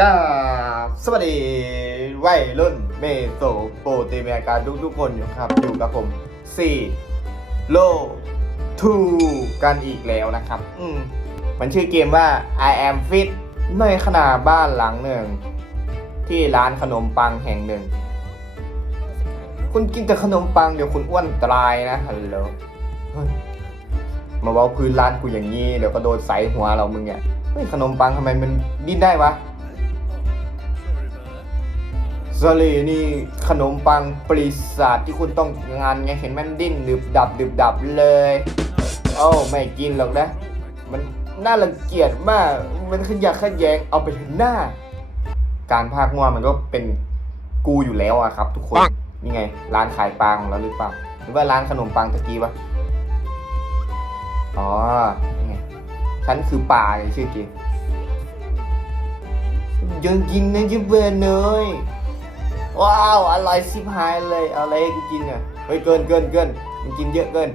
ก็สวัสดีวัยรุ่นเมโซโปเตเมียการทุกทุกคนอยู่ครับ อยู่กับผม4โล2กันอีกแล้วนะครับ อืมมันชื่อเกมว่า I am fit ในขนาดบ้านหลังหนึ่ง ที่ร้านขนมปังแห่งหนึ่ง คุณกินแต่ขนมปังเดี๋ยวคุณอ้วนตายนะฮัลโหลมาเว้าพื้นร้านกูอย่างนี้เดี๋ยวก็โดนใส่หัวเรามึงเนี้ยขนมปังทำไมมันดิ้นได้วะ สลีนี่ขนมปังปริศาจที่คุณต้องงานไงเห็นมันดิ้นดึบดับดึบดับเลยโอ้าไม่กินหรอกนะ มันน่ารังเกียจมาก มันขยะแขยงเอาไปถึงหน้า การพากงัวมันก็เป็นกูอยู่แล้วอะครับ ทุกคน นี่ไง ร้านขายปลาของเราหรือเปล่า หรือว่าร้านขนมปังตะกี้ปะอ๋อ นี่ไง ฉันคือป่าในชื่อเกมยังกินนะยิบเวนเลย ว้าวอร่อยสิบหายเลยเอาอะไรให้กูกินอะเฮ้ยเกินเกินเกินมึงกินเยอะเกิน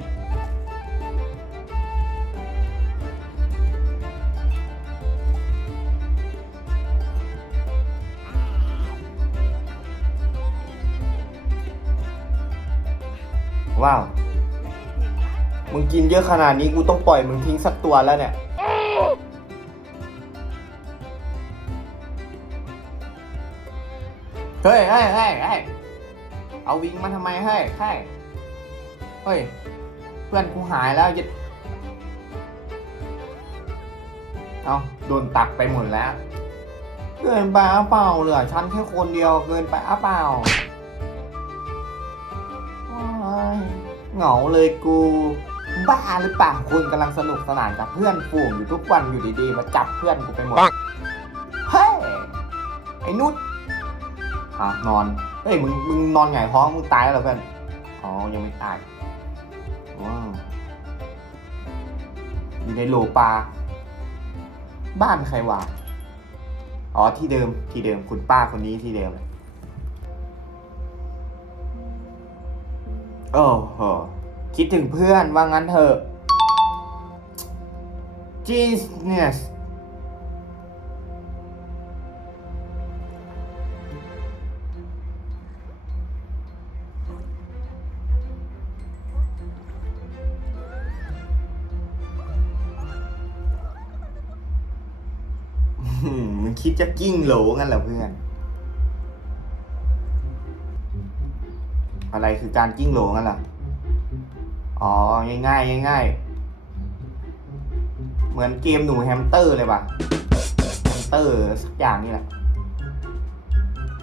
ว้าว มึงกินเยอะขนาดนี้กูต้องปล่อยมึงทิ้งสักตัวแล้วเนี่ย เฮ้ยเฮ้ยเฮ้ยเฮ้ยเอาวิงมาทำไมเฮ้ยเฮ้ยเฮ้ย เพื่อนกูหายแล้วยึดเอาโดนตักไปหมดแล้ว เกินไปอ้าเปล่าเหลือฉันแค่คนเดียวเกินไปอ้าเปล่าโอ้ยเหงาเลยกู บ้าหรือเปล่าคุณกำลังสนุกสนานกับเพื่อนฝูงอยู่ทุกวันอยู่ดีๆ มาจับเพื่อนกูไปหมด เฮ้ย ไอ้นุช อะนอน เฮ้ยมึงมึงนอนไงายท้องมึงตายแล้วเหรอเพื่อน อ๋อ ยังไม่ตาย ว้าวอยู่ในโลปลา บ้านใครวะ อ๋อที่เดิมที่เดิมคุณป้าคนนี้ที่เดิมเลยโอ้โหคิดถึงเพื่อนว่างั้นเถอะจี คิดจะกิ้งโหลงั้นเหรอเพื่อน อะไรคือการกิ้งโหลงั้นเหรออ๋อ ง่ายๆง่ายๆเหมือนเกมหนูแฮมสเตอร์เลยป่ะ แฮมสเตอร์สักอย่างนี่แหละ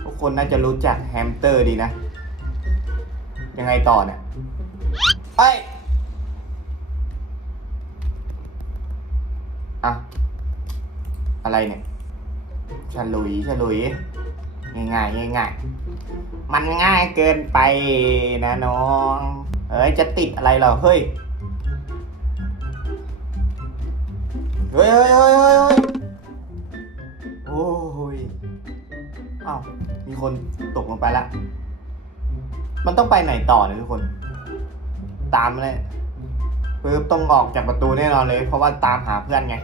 ทุกคนน่าจะรู้จักแฮมสเตอร์ดีนะ ยังไงต่อเนี่ยเอ้ยอะอะไรเนี่ย ลุยฉลุยง่ายๆง่ายมันง่ายเกินไปนะน้อง เอ้ยจะติดอะไรเหรอเฮ้ยเฮ้ยเฮ้ยเฮ้ยเฮ้ยโอ้ยอ้าวมีคนตกลงไปละ มันต้องไปไหนต่อเนี่ยทุกคน ตามมาเลยปึ๊บต้องออกจากประตูแน่นอนเลย เพราะว่าตามหาเพื่อนไง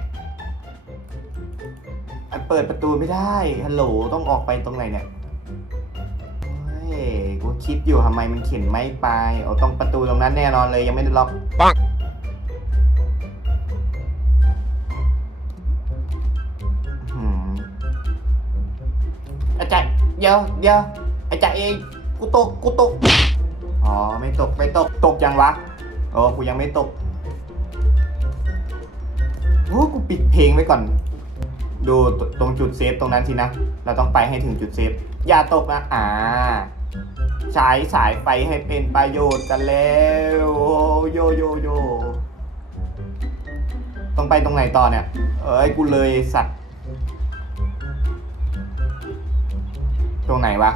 อันเปิดประตูไม่ได้ ฮัลโหล ต้องออกไปตรงไหนเนี่ยเฮ้ยกูคิดอยู่ทำไมมันเขียนไม่ไป เอาต้องประตูตรงนั้นแน่นอนเลยยังไม่ได้ล็อกปังอื้อหืออาจารย์เดี๋ยวเดี๋ยวอาจารย์เองกูตก กูตก อ๋อ ไม่ตก ไม่ตก ตกยังวะโอ้กูยังไม่ตกโอ้กูปิดเพลงไว้ก่อน ดูตรงจุดเซฟตรงนั้นสินะ เราต้องไปให้ถึงจุดเซฟ อย่าตกนะ อ่า ใช้สายไฟให้เป็นประโยชน์กันแล้วโยโยโยต้องไปตรงไหนต่อเนี่ย เอ้ย กูเลยสัตว์ ตรงไหนวะ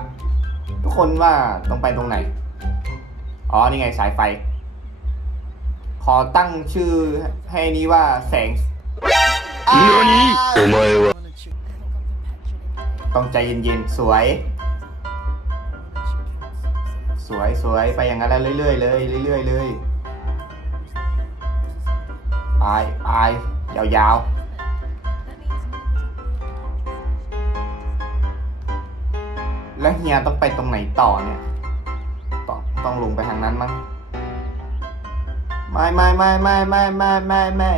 ทุกคนว่าต้องไปตรงไหน อ๋อ นี่ไงสายไฟ ขอตั้งชื่อให้นี้ว่าแสง ต้องใจเย็นๆ สวย สวยสวยไปอย่างนั้นแล้วเรื่อยๆเลยเรื่อยๆเลยไปไปยาวๆแล้วเฮียต้องไปตรงไหนต่อเนี่ยต่อต้องลงไปทางนั้นมั้ง ไม่ไม่ไม่ไม่ไม่ไม่ไม่ไม่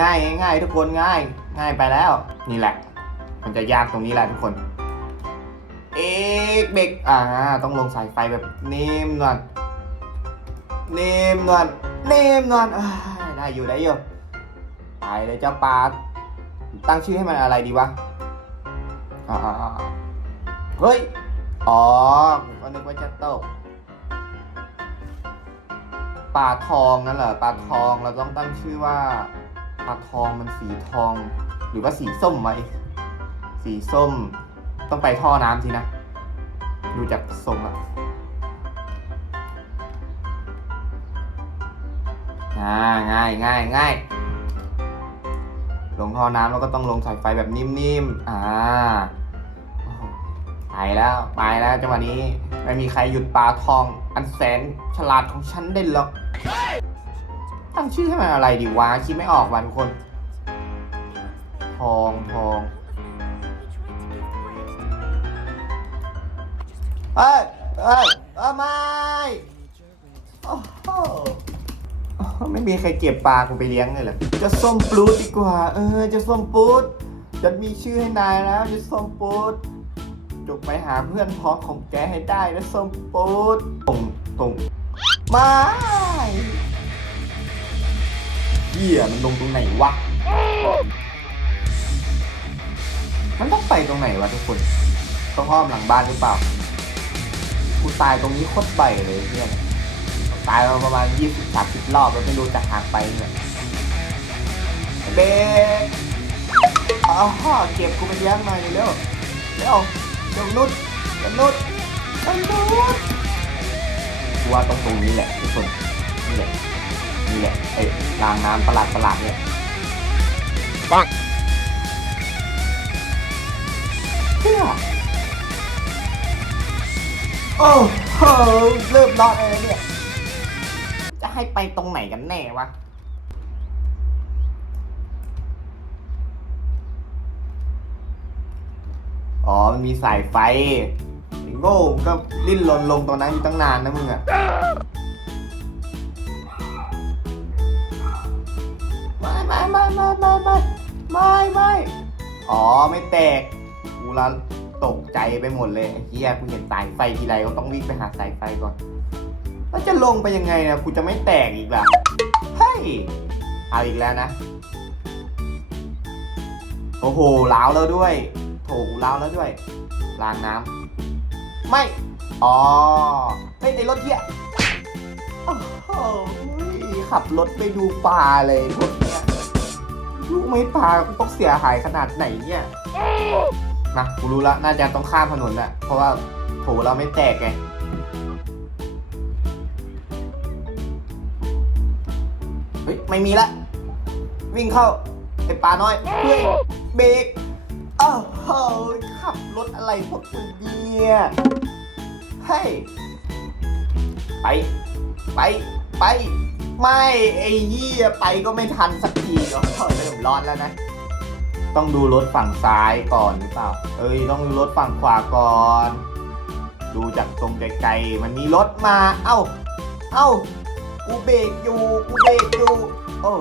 ง่ายง่ายทุกคนง่าย ง่ายไปแล้ว นี่แหละ มันจะยากตรงนี้แหละทุกคน เอ็กเบกอ่า ต้องลงสายไฟแบบนิ่มนวลนิ่มนวลนิ่มนวลได้อยู่ได้อยู่ไปเลยเจ้าปลาตั้งชื่อให้มันอะไรดีวะเฮ้ย อ๋อก็นึกว่าจะตกปลาทองนั่นเหรอปลาทองเราต้องตั้งชื่อว่า ปลาทองมันสีทอง หรือว่าสีส้มไหมสีส้มต้องไปท่อน้ำสินะ ดูจากทรงอะอ่าง่ายง่ายง่ายลงท่อน้ำแล้วก็ต้องลงสายไฟแบบนิ่มๆ อ่า ไปแล้วไปแล้วจังหวะนี้ ไม่มีใครหยุดปลาทองอันแสนฉลาดของฉันได้หรอก งชื่อให้มันอะไรดีวะคิดไม่ออกว่ะทุกคน ทองทองเอ้ยเอ้ยเอ้ยไม่โอ้โหไม่มีใครเก็บปลากูไปเลี้ยงเลยเหรอจะส้มปลูดดีกว่า เออ จะส้มปลูดจะมีชื่อให้นายแล้ว จะส้มปลูดจงไปหาเพื่อนพ้องของแกให้ได้นะส้มปลูดตรงตรงไม่ เหี้ยมันลงตรงไหนวะ มันต้องไปตรงไหนวะทุกคน ต้องอ้อมหลังบ้านหรือเปล่า กูตายตรงนี้โคตรบ่อยเลยเนี่ยตายมาประมาณยี่สิบสามสิบรอบแล้วไม่รู้จะทางไปเนี่ยเบกอ๋อเก็บกูไปเลี้ยงหน่อยเร็วเร็วเร็วนุดเร็วนุดเร็วนุดกูว่าตรงตรงนี้แหละทุกคนนี่แหละ นี่แหละไอ้รางน้ำประหลาดประหลาดๆเนี่ยปังเพื่อโอ้โหเริ่มร้อนเลยเนี่ย จะให้ไปตรงไหนกันแน่วะอ๋อ มันมีสายไฟไอ้โง่ก็ดิ้นรนลงตรงนั้นอยู่ตั้งนานนะมึงอะ ไม่ไม่ไม่ไม่ไม่ไม่ไม่อ๋อไม่แตกกูละตกใจไปหมดเลยไอ้เหี้ยกูเห็นสายไฟทีไรก็ต้องวิ่งไปหาสายไฟก่อนแล้วจะลงไปยังไงนะกูจะไม่แตกอีกล่ะเฮ้ยเอาอีกแล้วนะ โอ้โหล้าวแล้วด้วยโถกูล้าวแล้วด้วยล้างน้ำไม่อ๋อไม่ในรถเหี้ยอ้โขับรถไปดูปลาเลยพวก เนี้ยรู้ไหมปลาต้องเสียหายขนาดไหนเนี่ยนะกูรู้แล้วน่าจะต้องข้ามถนนแหละเพราะว่าโถเราไม่แตกไงเฮ้ยไม่มีละ วิ่งเข้าไอ้ปลาน้อยเฮ้ยเบรกเอ้าโหขับรถอะไรพวกมึงเนี่ยเฮ้ยไป ไป ไป ไม่ไอ้เหี้ยไปก็ไม่ทันสักทีก็เริ่มร้อนแล้วนะ ต้องดูรถฝั่งซ้ายก่อนหรือเปล่า เอ้ยต้องดูรถฝั่งขวาก่อน ดูจากตรงไกลๆมันมีรถมา เอ้า เอ้า กูเบรกอยู่ กูเบรกอยู่ โอ้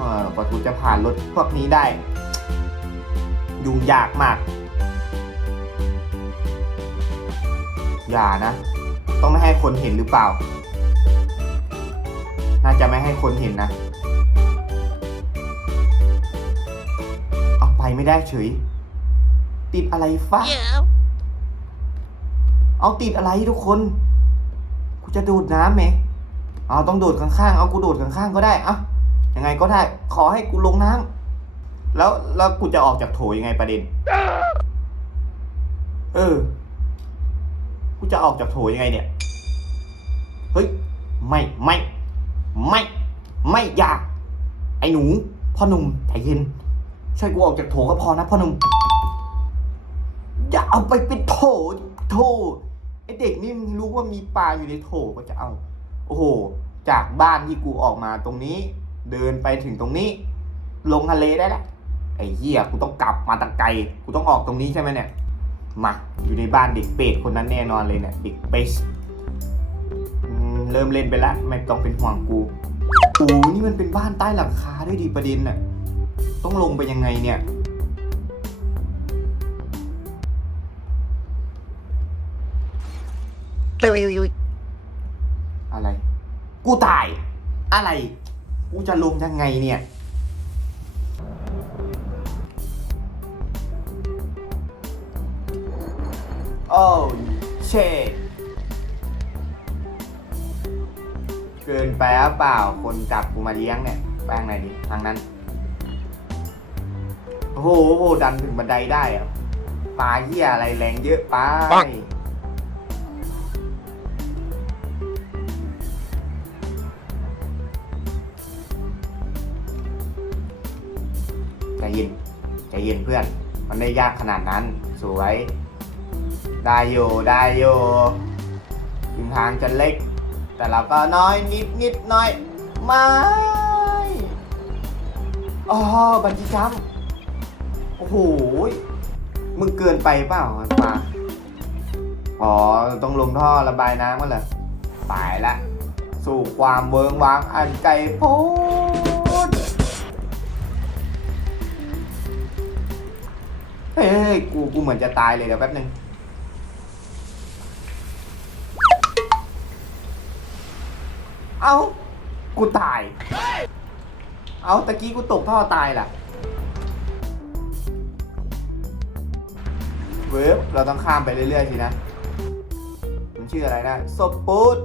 อ๋อกว่ากูจะผ่านรถพวกนี้ได้ ยุ่งยากมาก อย่านะ ต้องไม่ให้คนเห็นหรือเปล่า น่าจะไม่ให้คนเห็นนะ เอาไปไม่ได้เฉย ติดอะไรฟ้า เอาติดอะไรทุกคน กูจะดูดน้ำไหมเอาต้องโดดข้างๆ เอากูโดดข้างๆ ก็ได้อะยังไงก็ได้ ขอให้กูลงน้ำ แล้วแล้วกูจะออกจากโถยังไงประเด็น เออ กูจะออกจากโถยังไงเนี่ย เฮ้ย ไม่ ไม่ ไม่ไม่อยาก ไอ้หนู พ่อหนุ่มใจเย็นช่วยกูออกจากโถก็พอนะพ่อหนุ่มอย่าเอาไปเป็นโถโถไอเด็กนี่รู้ว่ามีปลาอยู่ในโถก็จะเอา โอ้โห จากบ้านที่กูออกมาตรงนี้ เดินไปถึงตรงนี้ ลงทะเลได้แล้วไอ้เหี้ยกูต้องกลับมาตะไกลกูต้องออกตรงนี้ใช่ไหมเนี่ยมาอยู่ในบ้านเด็กเป็ดคนนั้นแน่นอนเลยเนี่ยเด็กเป็ด เริ่มเล่นไปแล้วไม่ต้องเป็นห่วงกูโอ้นี่มันเป็นบ้านใต้หลังคาด้วยดีประเด็นน่ะต้องลงไปยังไงเนี่ยอะไร กูตาย อะไร กูจะลงยังไงเนี่ย โอ้เชเกินไปหรือเปล่า คนจับกูมาเลี้ยงเนี่ยแป้งไหนดิทางนั้นโอ้โหโอ้โหดันถึงบันไดได้อะปลาเหี้ยอะไรแรงเยอะไปปัง ใจเย็นใจเย็นเพื่อน มันได้ยากขนาดนั้น สวย ได้อยู่ได้อยู่ถึงทางจะเล็ก แต่เราก็น้อยนิดนิดน้อยไม่อ๋อบันจีจัมโอ้โหมึงเกินไปเปล่ามาอ๋อต้องลงท่อระบายน้ำกันเหรอตายละ สู่ความเวิงวางอันไกลโพ้นเฮ้ยเฮ้ยกูกูเหมือนจะตายเลยเดี๋ยวแป๊บนึง เอากูตาย เอาตะกี้กูตกท่อตายล่ะ เว็บเราต้องข้ามไปเรื่อยๆสินะ มันชื่ออะไรนะศพปูด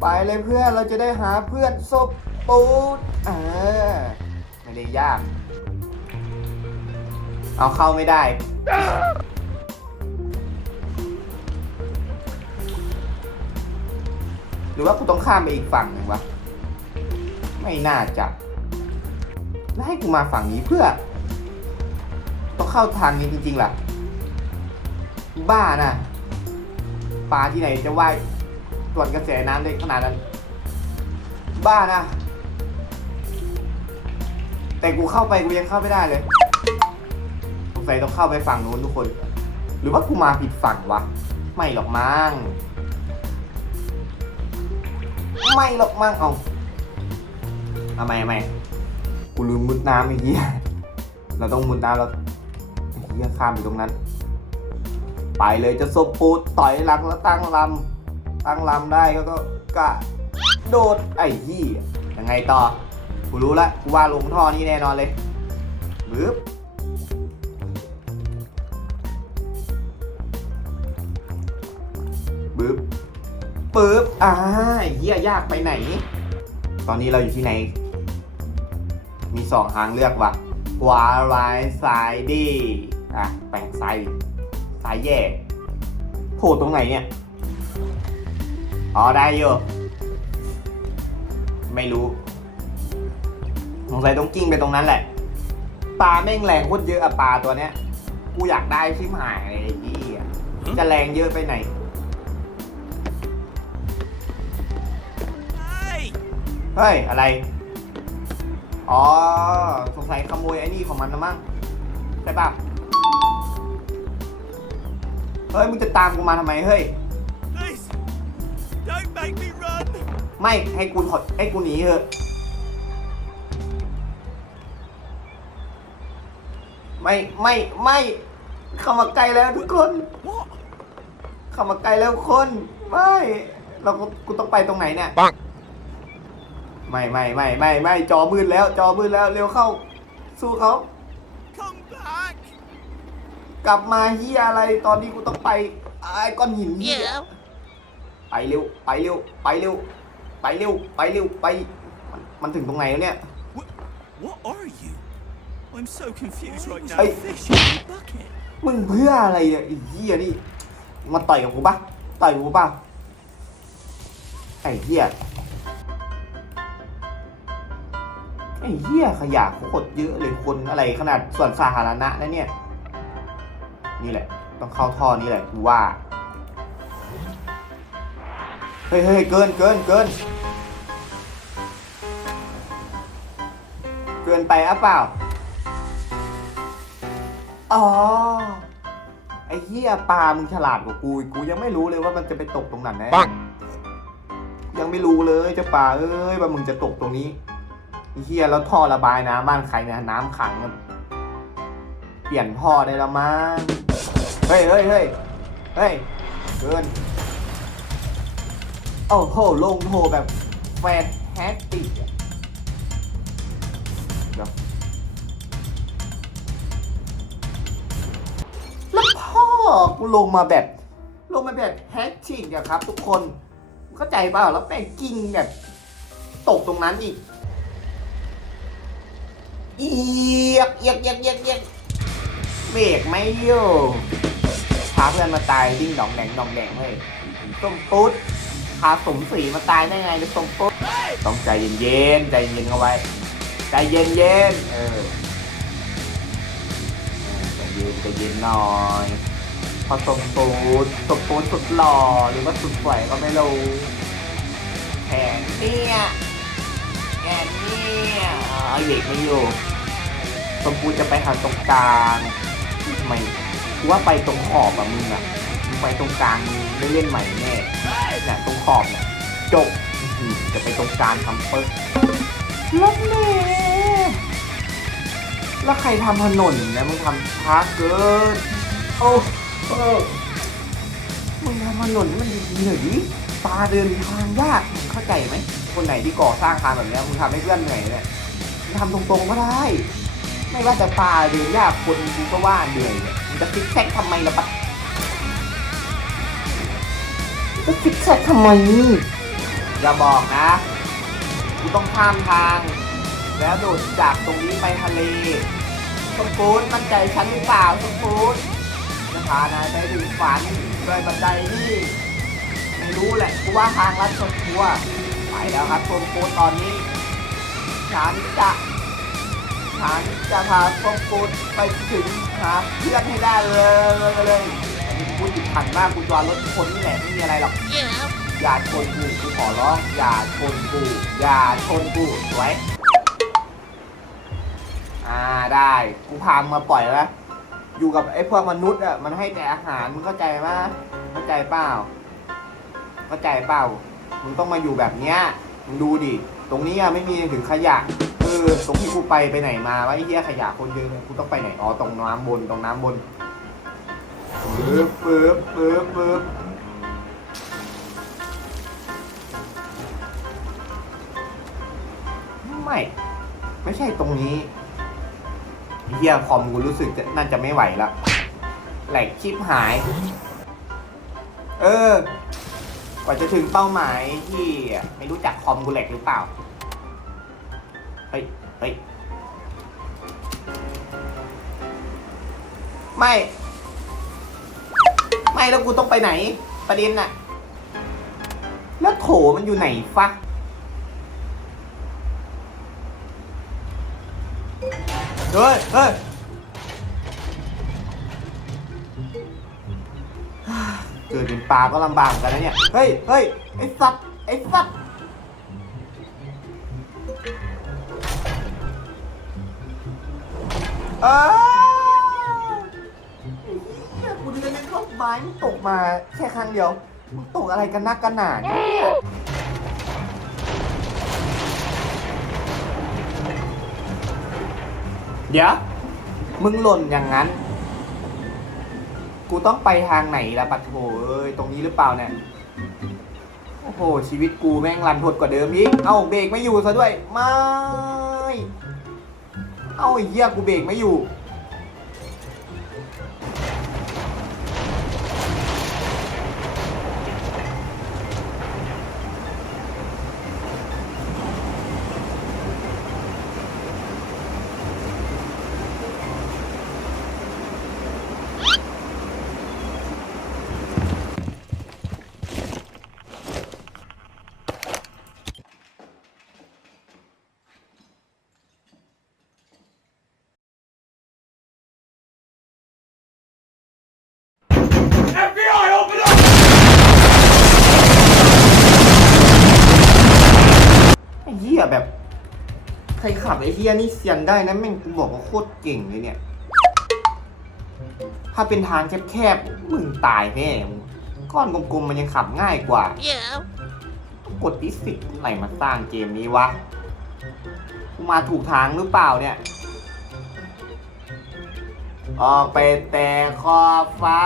ไปเลยเพื่อน เราจะได้หาเพื่อนศพปูดเออไม่ได้ยาก เอาเข้าไม่ได้ รือว่ากูต้องข้ามไปอีกฝั่งหนึ่งวะ ไม่น่าจะ แล้วให้กูมาฝั่งนี้เพื่อ ต้องเข้าทางนี้จริงๆล่ะ บ้านะปลาที่ไหนจะว่ายตรวจกระแสน้ำได้ขนาดนั้น บ้านะ แต่กูเข้าไปกูยังเข้าไม่ได้เลยสงสัยต้องเข้าไปฝั่งนู้นทุกคน หรือว่ากูมาผิดฝั่งวะ ไม่หรอกมั้ง ไม่หรอกมั้งเอาทำไมทำไมกูลืมมุดน้ำไอ้เหี้ยเราต้องมุดน้ำเราไอ้เหี้ยข้ามไปตรงนั้น ไปเลยจะซบปูต่อยหลังแล้วตั้งลำตั้งลำได้ก็ก็กะโดดไอ้เหี้ยยังไงต่อ กูรู้ละกูว่าลงท่อนี้แน่นอนเลยบึ๊บ ปึ๊บอ่าเหี้ยยากไปไหน ตอนนี้เราอยู่ที่ไหน มีสองทางเลือกว่ะขวาร้ายซ้ายดีอะแปลงซ้ายดิซ้ายแย่โผล่ตรงไหนเนี่ย อ๋อได้อยู่ไม่รู้สงสัยต้องกิ้งไปตรงนั้นแหละ ปลาแม่งแรงโคตรเยอะอะปลาตัวเนี้ย กูอยากได้ชิมหายเลยไอ้เหี้ยจะแรงเยอะไปไหน เฮ้ย อะไร อ๋อ สงสัยขโมยไอ้นี่ของมันนะมั้งใช่ปะเฮ้ย มึงจะตามกูมาทำไม เฮ้ย Please, don't make me run. ไม่ ให้กูถอดให้กูหนีเถอะ ไม่ ไม่ ไม่ เข้ามาใกล้แล้วทุกคน What? เข้ามาใกล้แล้วคน ไม่ เรากูกูต้องไปตรงไหนเนี่ย Bonk. ไม่ไม่ไม่ไม่ไม่จอมืดแล้ว จอมืดแล้วเร็วเข้า สู้เขา Come back. กลับมาเฮียอะไรตอนนี้กูต้องไปไอ้ก้อนหินเฮียไปเร็วไปเร็วไปเร็วไปเร็วไปเร็วไปมันมันถึงตรงไหนแล้วเนี่ย What, what are you? I'm so confused right now. Hey. Fish in a bucket. มึงเพื่ออะไรเนี่ยไอ้เฮียนี่มาต่อยกับกูปะต่อยกับกูปะไอ้เฮีย ไอ้เฮียขยะโคตรเยอะเลยคนอะไรขนาดส่วนสาธารณะนะเนี่ย นี่แหละ ต้องเข้าท่อนี่แหละกูว่า เฮ้ยเฮ้ยเกินเกินเกินเกินไปอะเปล่า อ๋อ ไอ้เหี้ยปลามึงฉลาดกว่ากู กูยังไม่รู้เลยว่ามันจะไปตกตรงไหนแน่ยังไม่รู้เลยเจ้าปลาเอ้ยว่ามึงจะตกตรงนี้ เหี้ยแล้วท่อระบายน้ำบ้านใครเนี่ยน้ำขัง เปลี่ยนท่อได้แล้วมั้งเฮ้ยเฮ้ยเฮ้ยเฮ้ยเกินโอ้โหลงโทแบบแฟนแฮตติกอะเดี๋ยแล้วพ่อกูลงมาแบบ ลงมาแบบแฮชชิกอะครับทุกคนเข้าใจเปล่าแล้วแม่งกิ้งแบบ ตกตรงนั้นอีก เอียกเอียกเอียกเอียกเอียกเบรกไม่อยู่พาเพื่อนมาตายดิ้งดองแดงดองแดงเฮ้ยส้มปุ๊ดพาสมศรีมาตายได้ไงเนี่ยส้มปุ๊ดต้องใจเย็นๆใจเย็นเอาไว้ ใจเย็นเย็นๆเออใจเย็นใจเย็นหน่อยพอสมปูดสมปูดสุดหล่อหรือว่าสุดสวยก็ไม่รู้แขนเนี่ยแขนเนี่ยอ๋อเด็กไม่อยู่ สมปูจะไปหาตรงกลางทำไมกูว่าไปตรงขอบอะมึงอะมึงไปตรงกลางมึงได้เล่นใหม่แน่เนี่ยตรงขอบเนี่ยจบจะไปตรงกลางทำเปิ๊กรถเมล์แล้วใครทำถนนนะมึงทำช้าเกินโอ้เออมึงทำถนนมันดีหน่อยดิปลาเดินทางยากมึงเข้าใจไหมคนไหนที่ก่อสร้างทางแบบนี้มึงทำให้เพื่อนเหนื่อยเนี่ยมึงทำตรงๆก็ได้ ไม่ว่าจะปลาเดินยากคนกูก็ว่าเหนื่อยเนี่ยมึงจะซิกแซกทำไมล่ะปะจะซิกแซกทำไมอย่าบอกนะกูต้องข้ามทาง แล้วโดดจากตรงนี้ไปทะเลสมปูนมั่นใจฉันหรือเปล่าสมปูนจะพานายไปถึงฝันด้วยบันไดนี่ไม่รู้แหละกูว่าทางลัดชนทัวร์ไปแล้วครับสมปูนตอนนี้ฉันจะ ฉันจะพาสมปูนไปถึงหาเพื่อนให้ได้เลยเลยอันนี้กูพูดติดขันมากกูจอดรถคนนี่แหละไม่มีอะไรหรอกอย่าชนกูกูขอร้องอย่าชนกูอย่าชนกูไว้อ่าได้กูพามึงมาปล่อยแล้วอยู่กับไอ้พวกมนุษย์อะมันให้แต่อาหารมึงเข้าใจไหมเข้าใจเปล่าเข้าใจเปล่ามึงต้องมาอยู่แบบเนี้ยมึงดูดิ ตรงนี้อะไม่มีถึงขยะเออตรงที่กูไปไปไหนมาวะไอ้เหี้ยขยะคนเยอะเลยกูต้องไปไหนอ๋อตรงน้ำบนตรงน้ำบนปึ๊บปึ๊บปึ๊บปึ๊บไม่ ไม่ใช่ตรงนี้เฮียคอมกูรู้สึกจะน่าจะไม่ไหวละแหลกชิปหาย เออกว่าจะถึงเป้าหมายที่ไม่รู้จักคอมกูแหลกหรือเปล่า เฮ้ยเฮ้ยไม่ ไม่แล้วกูต้องไปไหน ประเด็นน่ะ แล้วโถมันอยู่ไหนฟะเฮ้ยเฮ้ยเกิดเป็นปลาก็ลำบากกันนะเนี่ย เฮ้ยเฮ้ยไอ้สัตว์ไอ้สัตว์ เออไอ้เหี้ยกูเดินเข้าไม้มันตกมาแค่ครั้งเดียวมึงตกอะไรกันนักกันหนาเนี่ยเดี๋ยว มึงหล่นอย่างนั้น กูต้องไปทางไหนล่ะปัดโถเอ้ย ตรงนี้หรือเปล่าเนี่ย โอ้โห ชีวิตกูแม่งรันทดกว่าเดิมอีกเอ้าเบรกไม่อยู่ซะด้วย ไม่ เอาไอ้เหี้ยกูเบรกไม่อยู่ ใครขับไอ้เหี้ยนี่เซียนได้นะแม่งกูบอกว่าโคตรเก่งเลยเนี่ย ถ้าเป็นทางแคบๆมึงตายแน่ก้อนกลมๆมันยังขับง่ายกว่า Yeah. กดดิสิกอะไรมาสร้างเกมนี้วะ กูมาถูกทางหรือเปล่าเนี่ย ออกไปแต่ขอบฟ้า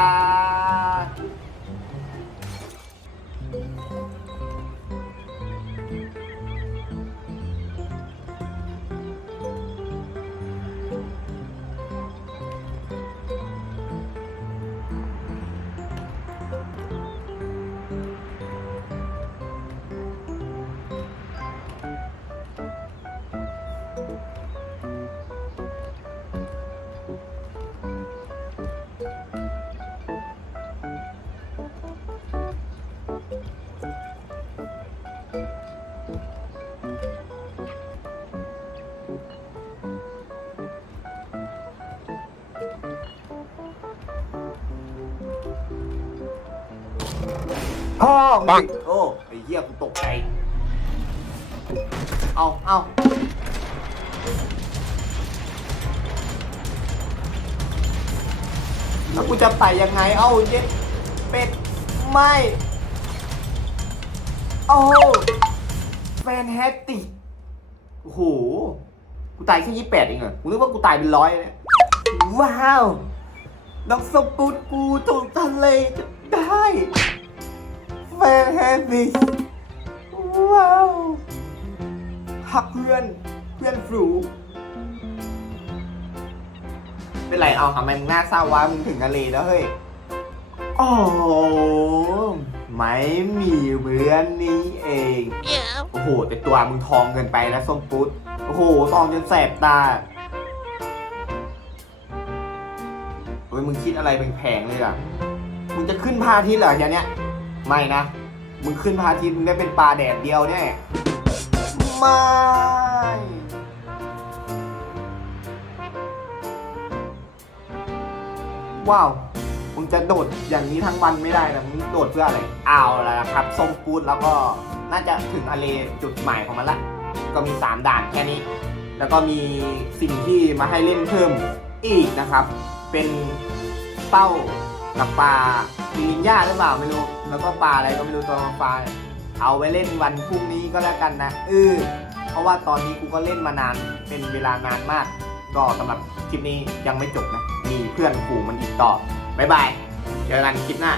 พ่อมึงโอ้ไอ้เหี้ยกูตกใจ เอาเอาแล้วกูจะไปยังไง เอ้าเย็ดเป็ด ไม่โอ้แฟนแฮตติโอ้โห กูตายแค่ยี่แปดเองเหรอกูนึกว่ากูตายเป็นร้อยเลยว้าว น้องสปุดกูตกทะเลจะได้ แฟนแฮปปี้ว้าวหักเพื่อนเพื่อนฝูเป็นไรเอาทำไมมึงหน้าเศร้าวะมึงถึงทะเลแล้วเฮ้ยโอ้ไม่มีเหมือนนี้เอง โอ้โห แต่ตัวมึงทองเกินไปแล้วส้มปุ๊ด โอ้โหทองจนแสบตาเฮ้ยมึงคิดอะไรแพงๆเลยอะ มึงจะขึ้นพาทิตย์เหรอแค่เนี้ย ไม่นะ มึงขึ้นพระอาทิตย์มึงได้เป็นปลาแดดเดียวเนี่ยไม่ว้าว มึงจะโดดอย่างนี้ทั้งวันไม่ได้นะมึงโดดเพื่ออะไรเอาละครับส้มปูดแล้วก็น่าจะถึงทะเลจุดหมายของมันละ ก็มี 3 ด่านแค่นี้ แล้วก็มีสิ่งที่มาให้เล่นเพิ่มอีกนะครับ เป็นเป้า กับปลาปีนหญ้าหรือเปล่าไม่รู้ แล้วก็ปลาอะไรก็ไม่รู้ตัวปลาเนี่ยเอาไว้เล่นวันพรุ่งนี้ก็แล้วกันนะเออเพราะว่าตอนนี้กูก็เล่นมานานเป็นเวลานานมาก ก็สำหรับคลิปนี้ยังไม่จบนะ มีเพื่อนฝูงมันอีกต่อบ๊ายบายเจอกันคลิปหน้า